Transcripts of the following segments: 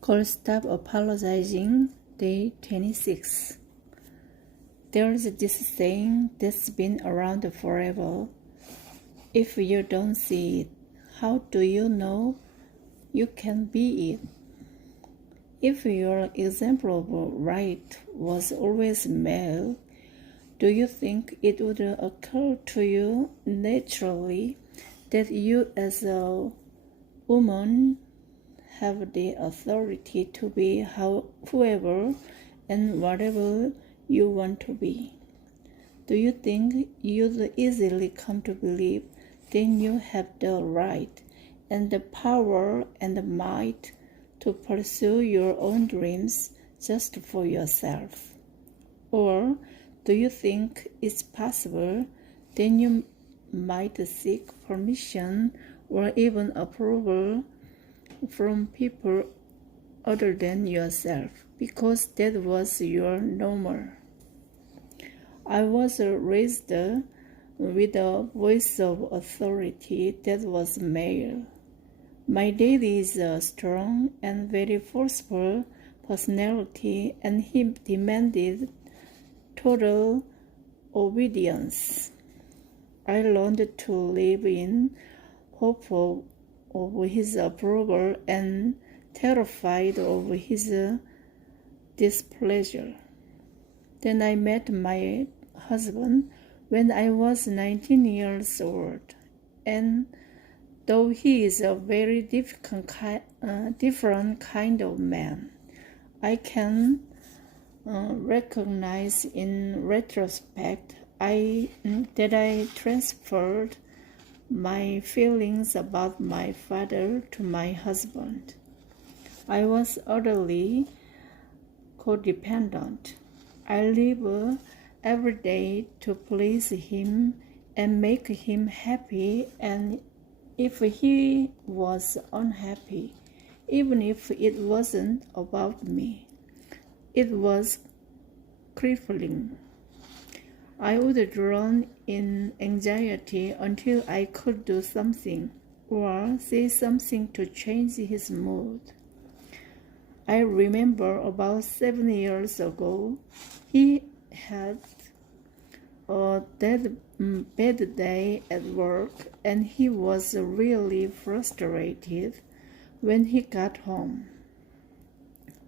Call Stop Apologizing, Day 26. There's this saying that's been around forever. If you don't see it, how do you know you can be it? If your example of right was always male, do you think it would occur to you naturally that you as a woman have the authority to be whoever and whatever you want to be? Do you think you'd easily come to believe then you have the right and the power and the might to pursue your own dreams just for yourself? Or do you think it's possible then you might seek permission or even approval from people other than yourself because that was your normal? I was raised with a voice of authority that was male. My dad is a strong and very forceful personality, and he demanded total obedience. I learned to live in hope of his approval and terrified of his displeasure. Then I met my husband when I was 19 years old, and though he is a very different kind of man, I can recognize in retrospect that I transferred my feelings about my father to my husband. I was utterly codependent. I live every day to please him and make him happy, and if he was unhappy, even if it wasn't about me, it was crippling. I would drown in anxiety until I could do something or say something to change his mood. I remember about 7 years ago, he had a bad day at work, and he was really frustrated when he got home.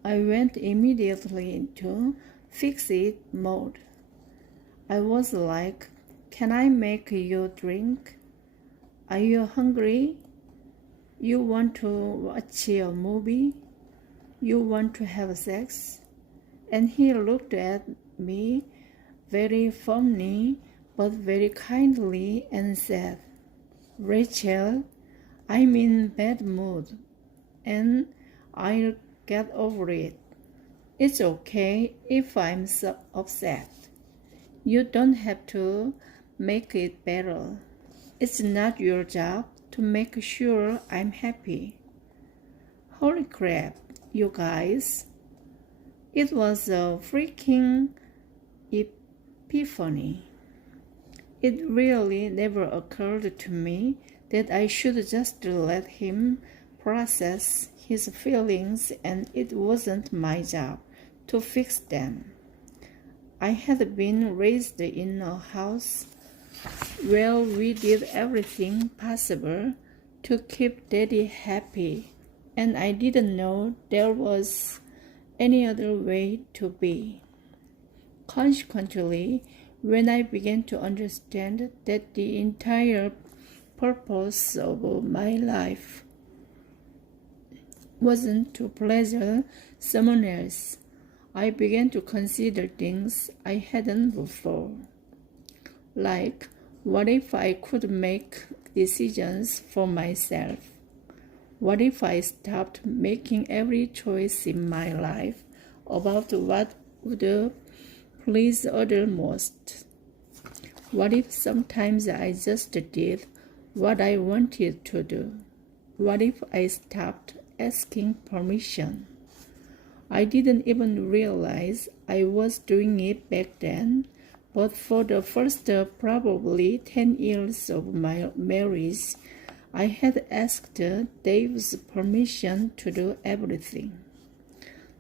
I went immediately into fix-it mode. I was like, "Can I make you drink? Are you hungry? You want to watch a movie? You want to have sex?" And he looked at me very firmly but very kindly and said, "Rachel, I'm in bad mood and I'll get over it. It's okay if I'm so upset. You don't have to make it better. It's not your job to make sure I'm happy." Holy crap, you guys. It was a freaking epiphany. It really never occurred to me that I should just let him process his feelings, and it wasn't my job to fix them. I had been raised in a house where we did everything possible to keep Daddy happy, and I didn't know there was any other way to be. Consequently, when I began to understand that the entire purpose of my life wasn't to pleasure someone else, I began to consider things I hadn't before. Like, what if I could make decisions for myself? What if I stopped making every choice in my life about what would please others most? What if sometimes I just did what I wanted to do? What if I stopped asking permission? I didn't even realize I was doing it back then, but for the first probably 10 years of my marriage, I had asked Dave's permission to do everything.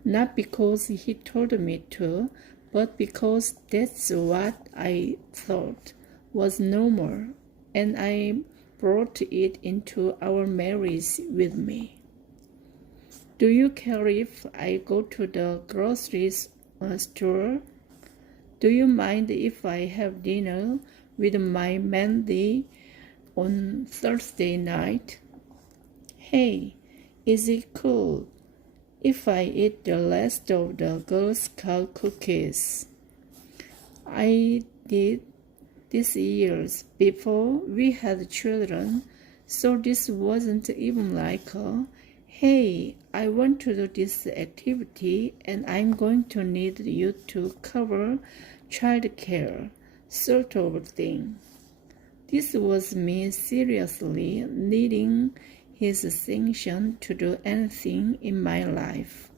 Not because he told me to, but because that's what I thought was normal, and I brought it into our marriage with me. Do you care if I go to the grocery store? Do you mind if I have dinner with my Mandy on Thursday night? Hey, is it cool if I eat the rest of the Girl Scout cookies? I did this years before we had children, so this wasn't even like a, hey, I want to do this activity and I'm going to need you to cover childcare sort of thing. This was me seriously needing his sanction to do anything in my life,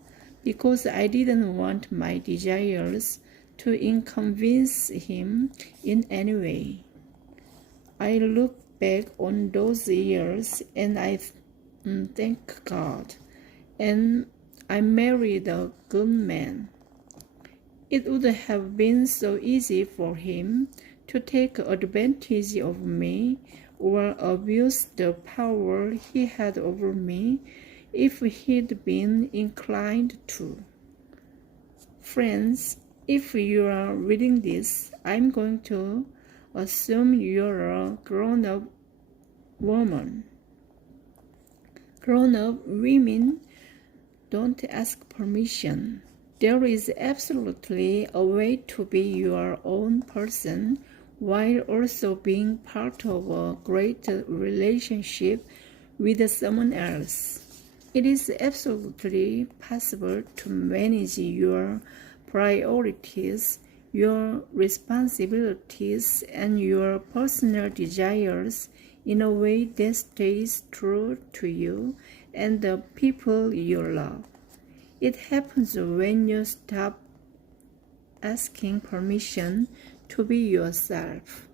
because I didn't want my desires to inconvenience him in any way. I look back on those years and I thank God, and I married a good man. It would have been so easy for him to take advantage of me or abuse the power he had over me if he'd been inclined to. Friends, if you are reading this, I'm going to assume you're a grown-up woman. Grown-up women don't ask permission. There is absolutely a way to be your own person while also being part of a great relationship with someone else. It is absolutely possible to manage your priorities, your responsibilities, and your personal desires in a way that stays true to you and the people you love. It happens when you stop asking permission to be yourself.